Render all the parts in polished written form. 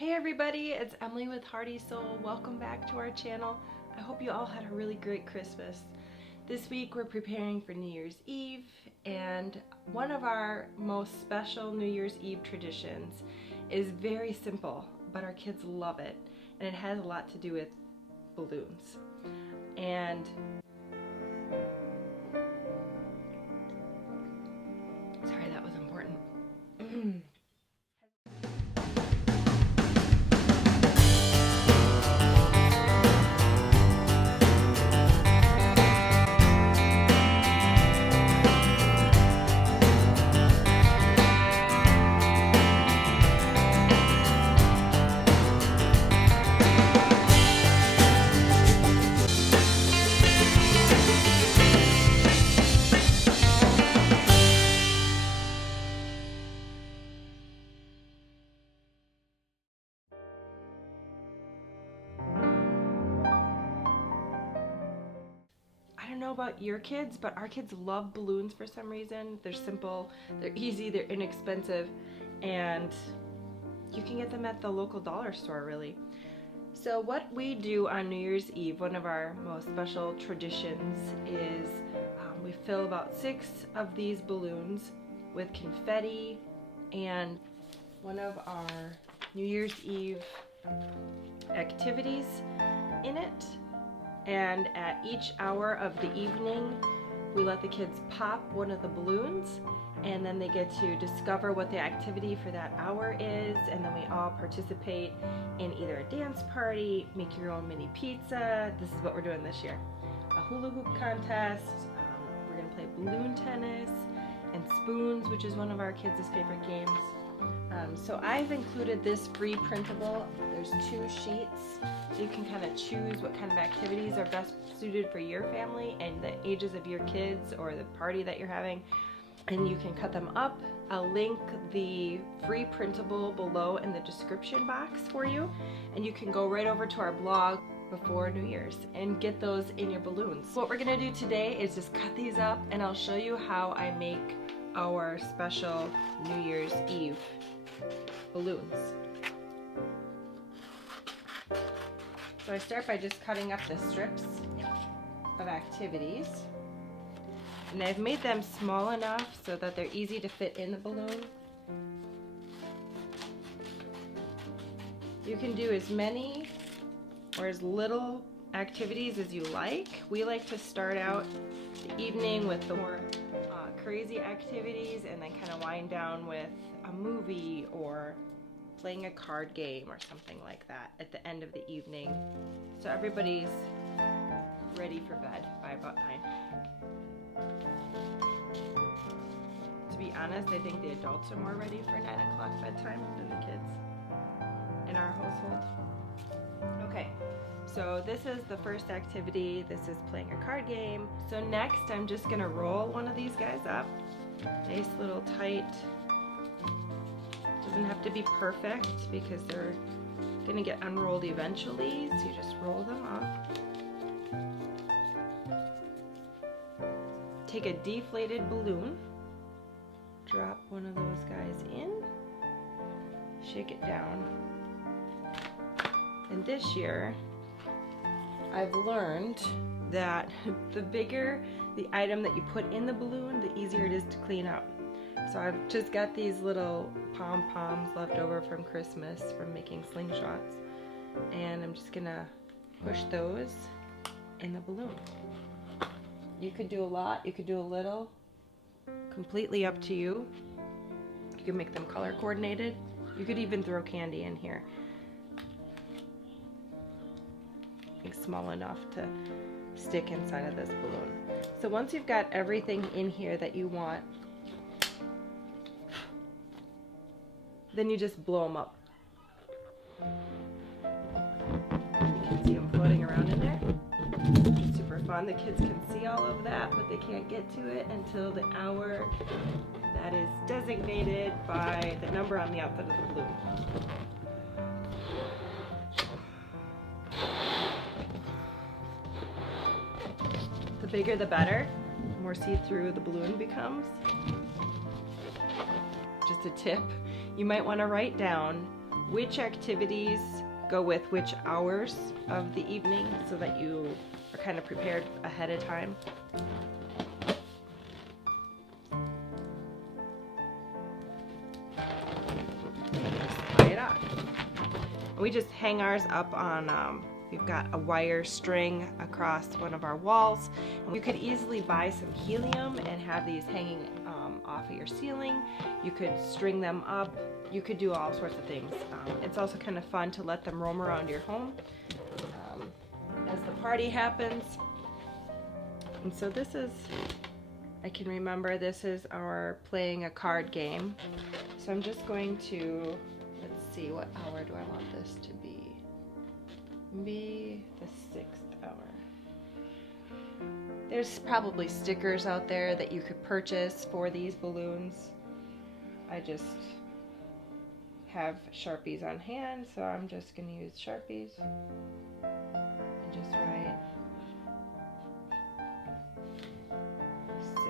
Hey everybody, it's Emily with Hearty Soul. Welcome back to our channel. I hope you all had a really great Christmas. This week we're preparing for New Year's Eve, and one of our most special New Year's Eve traditions is very simple, but our kids love it, and it has a lot to do with balloons. And sorry, that was important. I don't know about your kids, but our kids love balloons for some reason. They're simple, they're easy, they're inexpensive, and you can get them at the local dollar store, really. So what we do on New Year's Eve, one of our most special traditions, is we fill about 6 of these balloons with confetti, and one of our New Year's Eve activities in it. And at each hour of the evening, we let the kids pop one of the balloons, and then they get to discover what the activity for that hour is, and then we all participate in either a dance party, make your own mini pizza. This is what we're doing this year. A hula hoop contest, we're gonna play balloon tennis, and spoons, which is one of our kids' favorite games. So I've included this free printable. There's 2 sheets, so you can kind of choose what kind of activities are best suited for your family and the ages of your kids or the party that you're having, and you can cut them up. I'll link the free printable below in the description box for you, and you can go right over to our blog before New Year's and get those in your balloons. What we're gonna do today is just cut these up, and I'll show you how I make our special New Year's Eve balloons. So I start by just cutting up the strips of activities, and I've made them small enough so that they're easy to fit in the balloon. You can do as many or as little activities as you like. We like to start out the evening with the more crazy activities, and then kind of wind down with a movie or playing a card game or something like that at the end of the evening, so everybody's ready for bed by about 9. To be honest, I think the adults are more ready for 9 o'clock bedtime than the kids in our household. Okay, so this is the first activity. This is playing a card game. So next I'm just gonna roll one of these guys up. Nice little tight. Doesn't have to be perfect because they're gonna get unrolled eventually, so you just roll them up. Take a deflated balloon, drop one of those guys in, shake it down. And this year I've learned that the bigger the item that you put in the balloon, the easier it is to clean up. So I've just got these little pom-poms left over from Christmas from making slingshots, and I'm just gonna push those in the balloon. You could do a lot, you could do a little, completely up to you. You can make them color coordinated. You could even throw candy in here. Small enough to stick inside of this balloon. So once you've got everything in here that you want, then you just blow them up. You can see them floating around in there. It's super fun. The kids can see all of that, but they can't get to it until the hour that is designated by the number on the outside of the balloon. The bigger the better, the more see-through the balloon becomes. Just a tip, you might want to write down which activities go with which hours of the evening so that you are kind of prepared ahead of time. Just tie it on. We just hang ours up on, we've got a wire string across one of our walls. And you could easily buy some helium and have these hanging off of your ceiling. You could string them up. You could do all sorts of things. It's also kind of fun to let them roam around your home as the party happens. And so this is, I can remember this is our playing a card game. So I'm just going to, let's see, what hour do I want this to be? Be the 6th hour. There's probably stickers out there that you could purchase for these balloons. I just have Sharpies on hand, so I'm just going to use Sharpies and just write 6.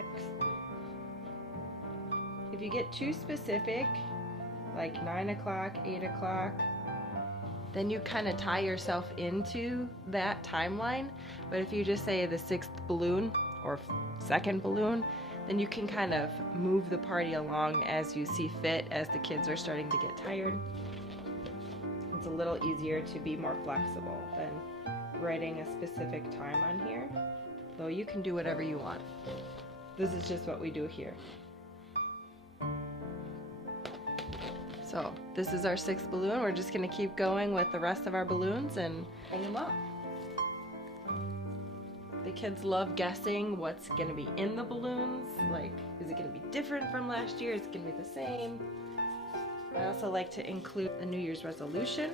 If you get too specific, like 9 o'clock, 8 o'clock, then you kind of tie yourself into that timeline. But if you just say the 6th balloon or 2nd balloon, then you can kind of move the party along as you see fit as the kids are starting to get tired. It's a little easier to be more flexible than writing a specific time on here, though you can do whatever you want. This is just what we do here. So this is our 6th balloon. We're just going to keep going with the rest of our balloons and hang them up. The kids love guessing what's going to be in the balloons. Like, is it going to be different from last year? Is it going to be the same? I also like to include the New Year's resolution.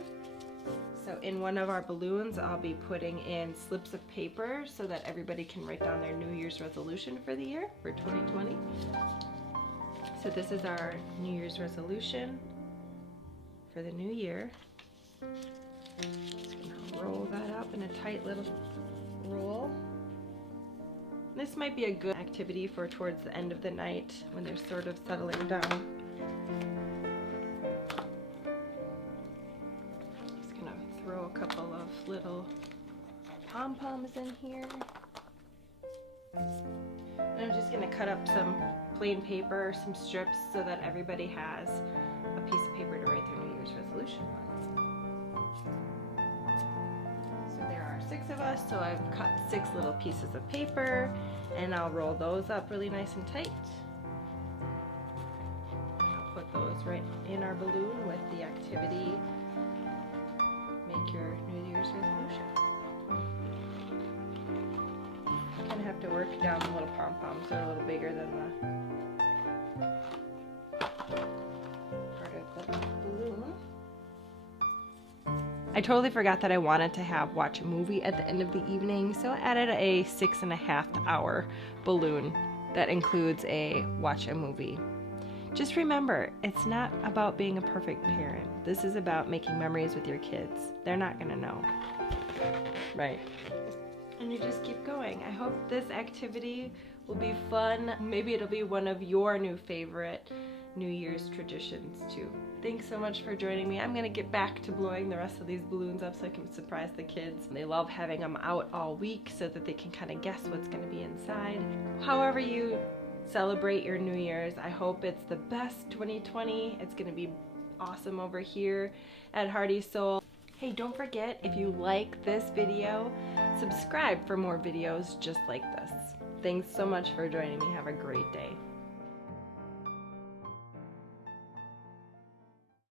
So in one of our balloons, I'll be putting in slips of paper so that everybody can write down their New Year's resolution for the year, for 2020. So this is our New Year's resolution for the new year. Just gonna roll that up in a tight little roll. This might be a good activity for towards the end of the night when they're sort of settling down. Just gonna throw a couple of little pom-poms in here. And I'm just gonna cut up some plain paper, some strips, so that everybody has a piece of paper to write their New Year's resolution on. So there are 6 of us, so I've cut 6 little pieces of paper, and I'll roll those up really nice and tight. I'll put those right in our balloon with the activity, make your New Year's resolution. You kind of have to work down the little pom-poms, so they're a little bigger than the part of the balloon. I totally forgot that I wanted to watch a movie at the end of the evening, so I added a 6.5 hour balloon that includes a watch a movie. Just remember, it's not about being a perfect parent. This is about making memories with your kids. They're not gonna know. Right. And you just keep going. I hope this activity will be fun. Maybe it'll be one of your new favorite New Year's traditions too. Thanks so much for joining me. I'm gonna get back to blowing the rest of these balloons up so I can surprise the kids. They love having them out all week so that they can kind of guess what's gonna be inside. However you celebrate your New Year's, I hope it's the best 2020. It's gonna be awesome over here at Hearty Soul. Hey, don't forget, if you like this video, subscribe for more videos just like this. Thanks so much for joining me. Have a great day.